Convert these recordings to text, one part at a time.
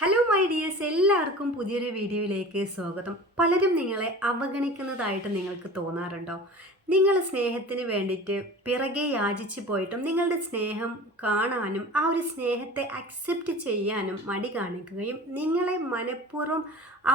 Hello my dears എല്ലാവർക്കും പുതിയൊരു വീഡിയോയിലേക്ക് സ്വാഗതം. പലരും നിങ്ങളെ അവഗണിക്കുന്നതായിട്ട് നിങ്ങൾക്ക് തോന്നാറുണ്ടോ? നിങ്ങൾ സ്നേഹത്തിന് വേണ്ടിയിട്ട് പിറകെ യാചിച്ചു പോയിട്ടും നിങ്ങളുടെ സ്നേഹം കാണാനും ആ ഒരു സ്നേഹത്തെ അക്സെപ്റ്റ് ചെയ്യാനും മടി കാണിക്കുകയും നിങ്ങളെ മനഃപൂർവം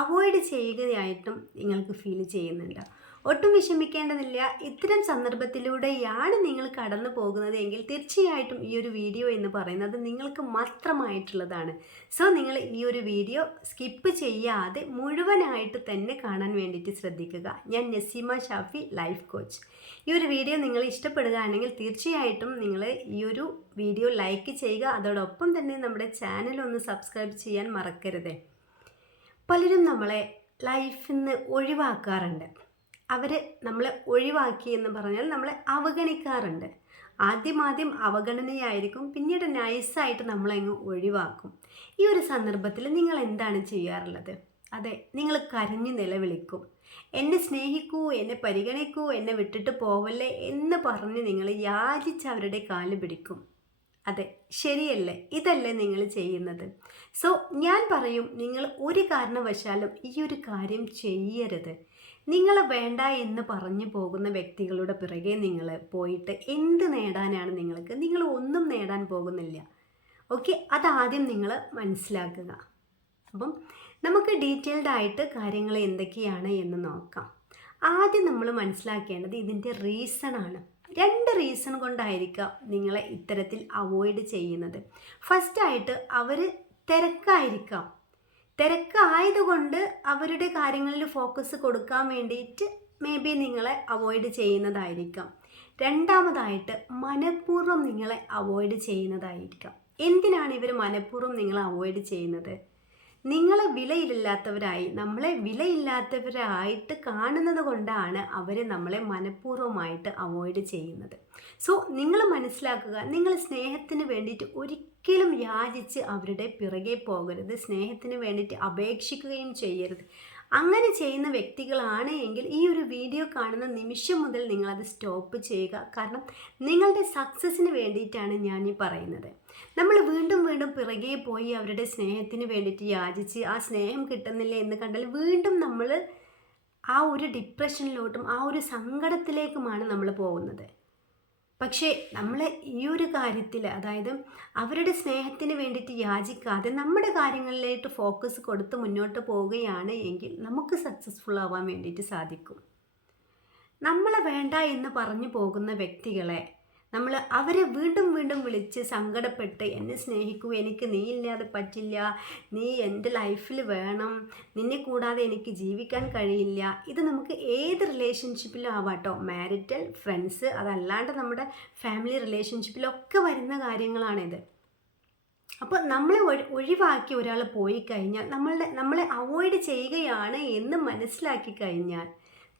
അവോയ്ഡ് ചെയ്യുകയായിട്ടും നിങ്ങൾക്ക് ഫീൽ ചെയ്യുന്നുണ്ടോ. ഒട്ടും വിഷമിക്കേണ്ടതില്ല. ഇത്തരം സന്ദർഭത്തിലൂടെയാണ് നിങ്ങൾ കടന്നു പോകുന്നത് എങ്കിൽ തീർച്ചയായിട്ടും ഈ ഒരു വീഡിയോ എന്ന് പറയുന്നത് നിങ്ങൾക്ക് മാത്രമായിട്ടുള്ളതാണ്. സോ നിങ്ങൾ ഈ ഒരു വീഡിയോ സ്കിപ്പ് ചെയ്യാതെ മുഴുവനായിട്ട് തന്നെ കാണാൻ വേണ്ടിയിട്ട് ശ്രദ്ധിക്കുക. ഞാൻ നസീമ ഷാഫി ലൈഫ് കോച്ച്. ഈ ഒരു വീഡിയോ നിങ്ങൾ ഇഷ്ടപ്പെടുകയാണെങ്കിൽ തീർച്ചയായിട്ടും നിങ്ങൾ ഈ ഒരു വീഡിയോ ലൈക്ക് ചെയ്യുക. അതോടൊപ്പം തന്നെ നമ്മുടെ ചാനൽ ഒന്ന് സബ്സ്ക്രൈബ് ചെയ്യാൻ മറക്കരുത്. പലരും നമ്മളെ ലൈഫിൽ നിന്ന് ഒഴിവാക്കാറുണ്ട്. അവർ നമ്മളെ ഒഴിവാക്കി എന്ന് പറഞ്ഞാൽ നമ്മളെ അവഗണിക്കാറുണ്ട്. ആദ്യം ആദ്യം അവഗണനയായിരിക്കും പിന്നീട് നൈസായിട്ട് നമ്മളങ്ങ് ഒഴിവാക്കും. ഈ ഒരു സന്ദർഭത്തിൽ നിങ്ങൾ എന്താണ് ചെയ്യാറുള്ളത്? അതെ നിങ്ങൾ കരഞ്ഞു നിലവിളിക്കും. എന്നെ സ്നേഹിക്കൂ എന്നെ പരിഗണിക്കൂ എന്നെ വിട്ടിട്ട് പോവല്ലേ എന്ന് പറഞ്ഞ് നിങ്ങൾ യാചിച്ച് അവരുടെ കാൽ പിടിക്കും. അതെ ശരിയല്ലേ? ഇതല്ലേ നിങ്ങൾ ചെയ്യുന്നത്. സോ ഞാൻ പറയും നിങ്ങൾ ഒരു കാരണവശാലും ഈ ഒരു കാര്യം ചെയ്യരുത്. നിങ്ങൾ വേണ്ട എന്ന് പറഞ്ഞു പോകുന്ന വ്യക്തികളുടെ പിറകെ നിങ്ങൾ പോയിട്ട് എന്ത് നേടാനാണ് നിങ്ങൾക്ക്? നിങ്ങൾ ഒന്നും നേടാൻ പോകുന്നില്ല. ഓക്കെ അതാദ്യം നിങ്ങൾ മനസ്സിലാക്കുക. അപ്പം നമുക്ക് ഡീറ്റെയിൽഡ് ആയിട്ട് കാര്യങ്ങൾ എന്തൊക്കെയാണ് എന്ന് നോക്കാം. ആദ്യം നമ്മൾ മനസ്സിലാക്കേണ്ടത് ഇതിന്റെ റീസണാണ് രണ്ട് റീസൺ കൊണ്ടായിരിക്കാം നിങ്ങളെ ഇത്തരത്തിൽ അവോയ്ഡ് ചെയ്യുന്നത്. ഫസ്റ്റായിട്ട് അവർ തിരക്കായിരിക്കാം. തിരക്കായതുകൊണ്ട് അവരുടെ കാര്യങ്ങളിൽ ഫോക്കസ് കൊടുക്കാൻ വേണ്ടിയിട്ട് മേ ബി നിങ്ങളെ അവോയ്ഡ് ചെയ്യുന്നതായിരിക്കാം. രണ്ടാമതായിട്ട് മനഃപൂർവം നിങ്ങളെ അവോയ്ഡ് ചെയ്യുന്നതായിരിക്കാം. എന്തിനാണ് ഇവർ മനഃപൂർവം നിങ്ങളെ അവോയ്ഡ് ചെയ്യുന്നത്? നിങ്ങളെ വിലയില്ലാത്തവരായി നമ്മളെ വിലയില്ലാത്തവരായിട്ട് കാണുന്നത് കൊണ്ടാണ് അവർ നമ്മളെ മനഃപൂർവമായിട്ട് അവോയ്ഡ് ചെയ്യുന്നത്. സോ നിങ്ങൾ മനസ്സിലാക്കുക നിങ്ങൾ സ്നേഹത്തിന് വേണ്ടിയിട്ട് ഒരിക്കലും യാചിച്ച് അവരുടെ പിറകെ പോകരുത്. സ്നേഹത്തിന് വേണ്ടിയിട്ട് അപേക്ഷിക്കുകയും ചെയ്യരുത്. അങ്ങനെ ചെയ്യുന്ന വ്യക്തികളാണ് എങ്കിൽ ഈ ഒരു വീഡിയോ കാണുന്ന നിമിഷം മുതൽ നിങ്ങളത് സ്റ്റോപ്പ് ചെയ്യുക. കാരണം നിങ്ങളുടെ സക്സസ്സിന് വേണ്ടിയിട്ടാണ് ഞാൻ ഈ പറയുന്നത്. നമ്മൾ വീണ്ടും വീണ്ടും പിറകെ പോയി അവരുടെ സ്നേഹത്തിന് വേണ്ടിയിട്ട് യാചിച്ച് ആ സ്നേഹം കിട്ടുന്നില്ല എന്ന് കണ്ടാൽ വീണ്ടും നമ്മൾ ആ ഒരു ഡിപ്രഷനിലോട്ടും ആ ഒരു സങ്കടത്തിലേക്കുമാണ് നമ്മൾ പോകുന്നത്. പക്ഷേ നമ്മൾ ഈ ഒരു കാര്യത്തിൽ അതായത് അവരുടെ സ്നേഹത്തിന് വേണ്ടിയിട്ട് യാചിക്കാതെ നമ്മുടെ കാര്യങ്ങളിലേക്ക് ഫോക്കസ് കൊടുത്ത് മുന്നോട്ട് പോവുകയാണ് എങ്കിൽ നമുക്ക് സക്സസ്ഫുൾ ആവാൻ വേണ്ടിയിട്ട് സാധിക്കും. നമ്മളെ വേണ്ട എന്ന് പറഞ്ഞു പോകുന്ന വ്യക്തികളെ നമ്മൾ അവരെ വീണ്ടും വീണ്ടും വിളിച്ച് സങ്കടപ്പെട്ട് എന്നെ സ്നേഹിക്കൂ എനിക്ക് നീ ഇല്ലാതെ പറ്റില്ല. നീ എന്റെ ലൈഫിൽ വേണം. നിന്നെ കൂടാതെ എനിക്ക് ജീവിക്കാൻ കഴിയില്ല. ഇത് നമുക്ക് ഏത് റിലേഷൻഷിപ്പിലും ആവാട്ടോ. മാരിറ്റൽ ഫ്രണ്ട്സ് അതല്ലാണ്ട് നമ്മുടെ ഫാമിലി റിലേഷൻഷിപ്പിലൊക്കെ വരുന്ന കാര്യങ്ങളാണിത്. അപ്പോൾ നമ്മളെ ഒഴിവാക്കി ഒരാൾ പോയി കഴിഞ്ഞാൽ നമ്മളുടെ നമ്മളെ അവോയ്ഡ് ചെയ്യുകയാണ് എന്ന് മനസ്സിലാക്കി കഴിഞ്ഞാൽ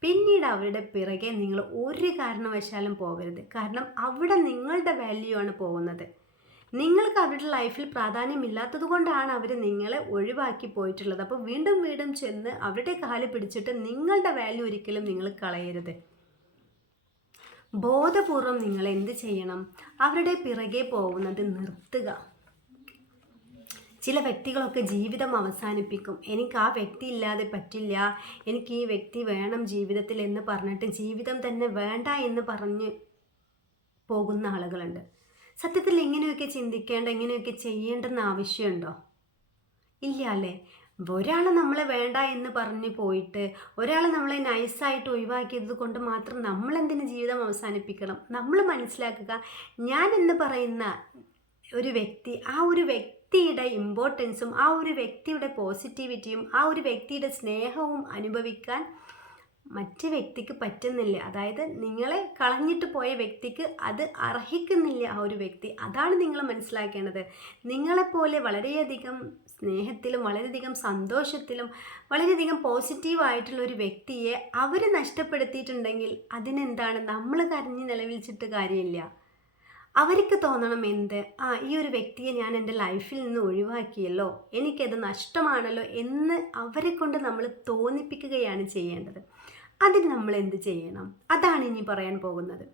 പിന്നീട് അവരുടെ പിറകെ നിങ്ങൾ ഒരു കാരണവശാലും പോകരുത്. കാരണം അവിടെ നിങ്ങളുടെ വാല്യൂ ആണ് പോകുന്നത്. നിങ്ങൾക്ക് അവരുടെ ലൈഫിൽ പ്രാധാന്യമില്ലാത്തത് കൊണ്ടാണ് അവർ നിങ്ങളെ ഒഴിവാക്കി പോയിട്ടുള്ളത്. അപ്പോൾ വീണ്ടും വീണ്ടും ചെന്ന് അവരുടെ കാൽ പിടിച്ചിട്ട് നിങ്ങളുടെ വാല്യൂ ഒരിക്കലും നിങ്ങൾ കളയരുത്. ബോധപൂർവം നിങ്ങൾ എന്ത് ചെയ്യണം? അവരുടെ പിറകെ പോകുന്നത് നിർത്തുക. ചില വ്യക്തികളൊക്കെ ജീവിതം അവസാനിപ്പിക്കും. എനിക്ക് ആ വ്യക്തി ഇല്ലാതെ പറ്റില്ല. എനിക്ക് ഈ വ്യക്തി വേണം ജീവിതത്തിൽ എന്ന് പറഞ്ഞിട്ട് ജീവിതം തന്നെ വേണ്ട എന്ന് പറഞ്ഞ് പോകുന്ന ആളുകളുണ്ട്. സത്യത്തിൽ ഇങ്ങനെയൊക്കെ ചിന്തിക്കേണ്ട ഇങ്ങനെയൊക്കെ ചെയ്യേണ്ടെന്ന് ആവശ്യമുണ്ടോ? ഇല്ല അല്ലേ? ഒരാൾ നമ്മളെ വേണ്ട എന്ന് പറഞ്ഞ് പോയിട്ട് ഒരാൾ നമ്മളെ നൈസായിട്ട് ഒഴിവാക്കിയത് കൊണ്ട് മാത്രം നമ്മളെന്തിന് ജീവിതം അവസാനിപ്പിക്കണം? നമ്മൾ മനസ്സിലാക്കുക ഞാൻ എന്ന് പറയുന്ന ഒരു വ്യക്തി ആ ഒരു വ്യക്തിയുടെ ഇമ്പോർട്ടൻസും ആ ഒരു വ്യക്തിയുടെ പോസിറ്റിവിറ്റിയും ആ ഒരു വ്യക്തിയുടെ സ്നേഹവും അനുഭവിക്കാൻ മറ്റു വ്യക്തിക്ക് പറ്റുന്നില്ല. അതായത് നിങ്ങളെ കളഞ്ഞിട്ട് പോയ വ്യക്തിക്ക് അത് അർഹിക്കുന്നില്ല ആ ഒരു വ്യക്തി. അതാണ് നിങ്ങൾ മനസ്സിലാക്കേണ്ടത്. നിങ്ങളെപ്പോലെ വളരെയധികം സ്നേഹത്തിലും വളരെയധികം സന്തോഷത്തിലും വളരെയധികം പോസിറ്റീവായിട്ടുള്ള ഒരു വ്യക്തിയെ അവർ നഷ്ടപ്പെടുത്തിയിട്ടുണ്ടെങ്കിൽ അതിനെന്താണ്? നമ്മൾ കരഞ്ഞ് നിലവിളിച്ചിട്ട് കാര്യമില്ല. അവർക്ക് തോന്നണം എന്ത്? ആ ഈ ഒരു വ്യക്തിയെ ഞാൻ എന്റെ ലൈഫിൽ നിന്ന് ഒഴിവാക്കിയല്ലോ എനിക്കത് നഷ്ടമാണല്ലോ എന്ന് അവരെ കൊണ്ട് നമ്മൾ തോന്നിപ്പിക്കുകയാണ് ചെയ്യേണ്ടത്. അതിന് നമ്മൾ എന്ത് ചെയ്യണം? അതാണ് ഇനി പറയാൻ പോകുന്നത്.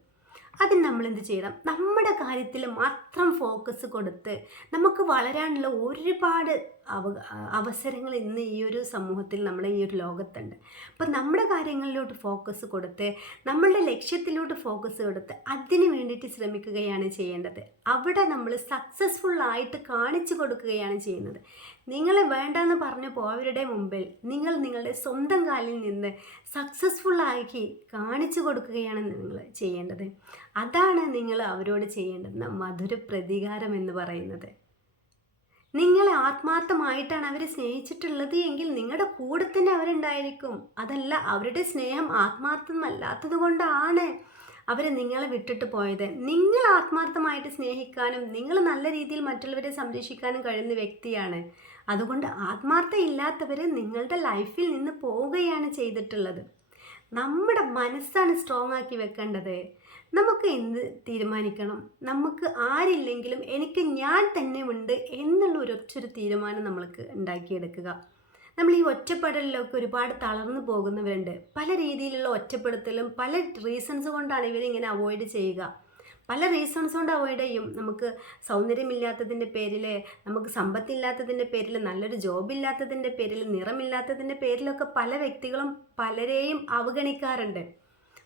അതിന് നമ്മൾ എന്ത് ചെയ്യണം? നമ്മുടെ കാര്യത്തിൽ മാത്രം ഫോക്കസ് കൊടുത്ത് നമുക്ക് വളരാനുള്ള ഒരുപാട് അവ അവസരങ്ങൾ ഇന്ന് ഈ ഒരു സമൂഹത്തിൽ നമ്മുടെ ഈ ഒരു ലോകത്തുണ്ട്. അപ്പം നമ്മുടെ കാര്യങ്ങളിലോട്ട് ഫോക്കസ് കൊടുത്ത് നമ്മളുടെ ലക്ഷ്യത്തിലോട്ട് ഫോക്കസ് കൊടുത്ത് അതിന് വേണ്ടിയിട്ട് ശ്രമിക്കുകയാണ് ചെയ്യേണ്ടത്. അവിടെ നമ്മൾ സക്സസ്ഫുൾ ആയിട്ട് കാണിച്ചു കൊടുക്കുകയാണ് ചെയ്യുന്നത്. നിങ്ങൾ വേണ്ടെന്ന് പറഞ്ഞു പോയവരുടെ മുമ്പിൽ നിങ്ങൾ നിങ്ങളുടെ സ്വന്തം കാലിൽ നിന്ന് സക്സസ്ഫുൾ ആക്കി കാണിച്ചു കൊടുക്കുകയാണ് നിങ്ങൾ ചെയ്യേണ്ടത്. അതാണ് നിങ്ങൾ അവരോട് ചെയ്യേണ്ടത്. മധുര പ്രതികാരം എന്ന് പറയുന്നത്. നിങ്ങളെ ആത്മാർത്ഥമായിട്ടാണ് അവരെ സ്നേഹിച്ചിട്ടുള്ളത് എങ്കിൽ നിങ്ങളുടെ കൂടെ തന്നെ അവരുണ്ടായിരിക്കും. അതല്ല അവരുടെ സ്നേഹം ആത്മാർത്ഥമല്ലാത്തത് കൊണ്ടാണ് അവർ നിങ്ങളെ വിട്ടിട്ട് പോയത്. നിങ്ങൾ ആത്മാർത്ഥമായിട്ട് സ്നേഹിക്കാനും നിങ്ങൾ നല്ല രീതിയിൽ മറ്റുള്ളവരെ സംരക്ഷിക്കാനും കഴിയുന്ന വ്യക്തിയാണ്. അതുകൊണ്ട് ആത്മാർത്ഥ ഇല്ലാത്തവർ നിങ്ങളുടെ ലൈഫിൽ നിന്ന് പോവുകയാണ് ചെയ്തിട്ടുള്ളത്. നമ്മുടെ മനസ്സാണ് സ്ട്രോങ് ആക്കി വെക്കേണ്ടത്. നമുക്ക് എന്ത് തീരുമാനിക്കണം? നമുക്ക് ആരില്ലെങ്കിലും എനിക്ക് ഞാൻ തന്നെ ഉണ്ട് എന്നുള്ള ഒരു ഒറ്റൊരു തീരുമാനം നമ്മൾക്ക് ഉണ്ടാക്കിയെടുക്കുക. നമ്മൾ ഈ ഒറ്റപ്പെടലിലൊക്കെ ഒരുപാട് തളർന്നു പോകുന്നവരുണ്ട്. പല രീതിയിലുള്ള ഒറ്റപ്പെടുത്തലും പല റീസൺസ് കൊണ്ടാണ് ഇവരിങ്ങനെ അവോയ്ഡ് ചെയ്യുക. പല റീസൺസ് കൊണ്ട് അവോയ്ഡ് ചെയ്യും. നമുക്ക് സൗന്ദര്യമില്ലാത്തതിന്റെ പേരിൽ നമുക്ക് സമ്പത്തില്ലാത്തതിന്റെ പേരിൽ നല്ലൊരു ജോബ് ഇല്ലാത്തതിന്റെ പേരിൽ നിറമില്ലാത്തതിന്റെ പേരിലൊക്കെ പല വ്യക്തികളും പലരെയും അവഗണിക്കാറുണ്ട്.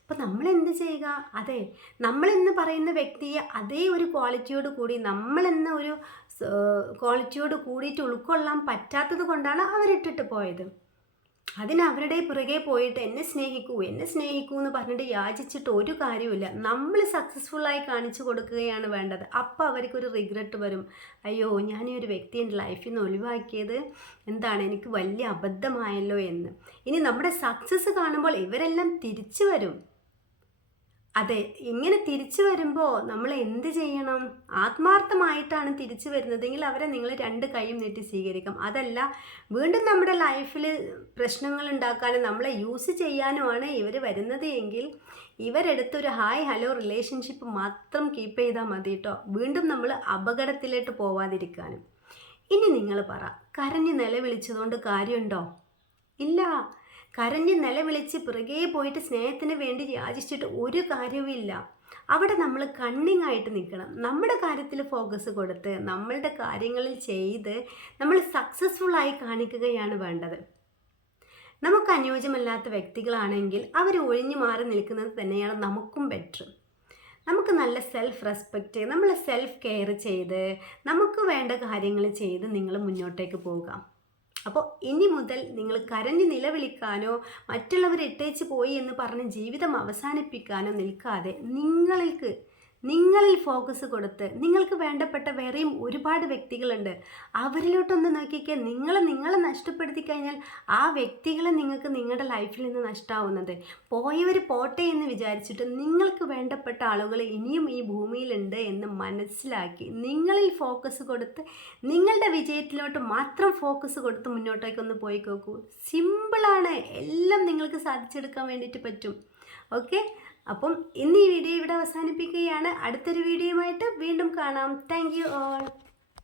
അപ്പോൾ നമ്മൾ എന്ത് ചെയ്യുക? അതെ നമ്മളെന്ന് പറയുന്ന വ്യക്തിയെ അതേ ഒരു ക്വാളിറ്റിയോട് കൂടി നമ്മളെന്ന ഒരു ക്വാളിറ്റിയോട് കൂടിയിട്ട് ഉൾക്കൊള്ളാൻ പറ്റാത്തത് കൊണ്ടാണ് അവരിട്ടിട്ട് പോയത്. അതിന് അവരുടെ പുറകെ പോയിട്ട് എന്നെ സ്നേഹിക്കൂ എന്നെ സ്നേഹിക്കൂ എന്ന് പറഞ്ഞിട്ട് യാചിച്ചിട്ട് ഒരു കാര്യമില്ല നമ്മൾ സക്സസ്ഫുള്ളായി കാണിച്ചു കൊടുക്കുകയാണ് വേണ്ടത്. അപ്പോൾ അവർക്കൊരു റിഗ്രറ്റ് വരും. അയ്യോ ഞാൻ ഈ ഒരു വ്യക്തി എന്റെ ലൈഫിൽ നിന്ന് ഒഴിവാക്കിയത് എന്താണ്? എനിക്ക് വലിയ അബദ്ധമായല്ലോ എന്ന്. ഇനി നമ്മുടെ സക്സസ് കാണുമ്പോൾ ഇവരെല്ലാം തിരിച്ചു വരും. അതെ ഇങ്ങനെ തിരിച്ചു വരുമ്പോൾ നമ്മൾ എന്ത് ചെയ്യണം? ആത്മാർത്ഥമായിട്ടാണ് തിരിച്ചു വരുന്നതെങ്കിൽ അവരെ നിങ്ങൾ രണ്ട് കൈയും നീട്ടി സ്വീകരിക്കാം. അതല്ല വീണ്ടും നമ്മുടെ ലൈഫിൽ പ്രശ്നങ്ങൾ ഉണ്ടാക്കാനും നമ്മളെ യൂസ് ചെയ്യാനുമാണ് ഇവർ വരുന്നത് എങ്കിൽ ഇവരെടുത്തൊരു ഹായ് ഹലോ റിലേഷൻഷിപ്പ് മാത്രം കീപ്പ് ചെയ്താൽ മതി കേട്ടോ വീണ്ടും നമ്മൾ അപകടത്തിലേക്ക് പോവാതിരിക്കാനും. ഇനി നിങ്ങൾ പറ കരഞ്ഞ് നിലവിളിച്ചതുകൊണ്ട് കാര്യമുണ്ടോ? ഇല്ല. കരഞ്ഞ് നിലവിളിച്ച് പിറകെ പോയിട്ട് സ്നേഹത്തിന് വേണ്ടി യാചിച്ചിട്ട് ഒരു കാര്യവുമില്ല. അവിടെ നമ്മൾ കണ്ണിങ് ആയിട്ട് നിൽക്കണം. നമ്മുടെ കാര്യത്തിൽ ഫോക്കസ് കൊടുത്ത് നമ്മളുടെ കാര്യങ്ങളിൽ ചെയ്ത് നമ്മൾ സക്സസ്ഫുൾ ആയി കാണിക്കുകയാണ് വേണ്ടത്. നമുക്ക് അനുയോജ്യമല്ലാത്ത വ്യക്തികളാണെങ്കിൽ അവർ ഒഴിഞ്ഞു മാറി നിൽക്കുന്നത് തന്നെയാണ് നമുക്കും ബെറ്റർ നമുക്ക് നല്ല സെൽഫ് റെസ്പെക്റ്റ് നമ്മൾ സെൽഫ് കെയർ ചെയ്ത് നമുക്ക് വേണ്ട കാര്യങ്ങൾ ചെയ്ത് നിങ്ങൾ മുന്നോട്ടേക്ക് പോകാം. അപ്പോൾ ഇനി മുതൽ നിങ്ങൾ കരഞ്ഞ് നിലവിളിക്കാനോ മറ്റുള്ളവരെ ഇട്ടേച്ച് പോയി എന്ന് പറഞ്ഞ് ജീവിതം അവസാനിപ്പിക്കാനോ നിൽക്കാതെ നിങ്ങൾക്ക് നിങ്ങളിൽ ഫോക്കസ് കൊടുത്ത് നിങ്ങൾക്ക് വേണ്ടപ്പെട്ട വേറെയും ഒരുപാട് വ്യക്തികളുണ്ട്. അവരിലോട്ടൊന്ന് നോക്കിക്കേ നിങ്ങൾ നിങ്ങളെ നഷ്ടപ്പെടുത്തി കഴിഞ്ഞാൽ ആ വ്യക്തികളെ നിങ്ങൾക്ക് നിങ്ങളുടെ ലൈഫിൽ നിന്ന് നഷ്ടമാവുന്നത് പോയവർ പോട്ടെ എന്ന് വിചാരിച്ചിട്ട് നിങ്ങൾക്ക് വേണ്ടപ്പെട്ട ആളുകൾ ഇനിയും ഈ ഭൂമിയിലുണ്ട് എന്ന് മനസ്സിലാക്കി നിങ്ങളിൽ ഫോക്കസ് കൊടുത്ത് നിങ്ങളുടെ വിജയത്തിലോട്ട് മാത്രം ഫോക്കസ് കൊടുത്ത് മുന്നോട്ടേക്കൊന്ന് പോയി നോക്കൂ സിമ്പിളാണ് എല്ലാം നിങ്ങൾക്ക് സാധിച്ചെടുക്കാൻ വേണ്ടിയിട്ട് പറ്റും. ഓക്കെ അപ്പം ഇന്ന് ഈ വീഡിയോ ഇവിടെ അവസാനിപ്പിക്കുകയാണ്. അടുത്തൊരു വീഡിയോയുമായിട്ട് വീണ്ടും കാണാം. Thank you all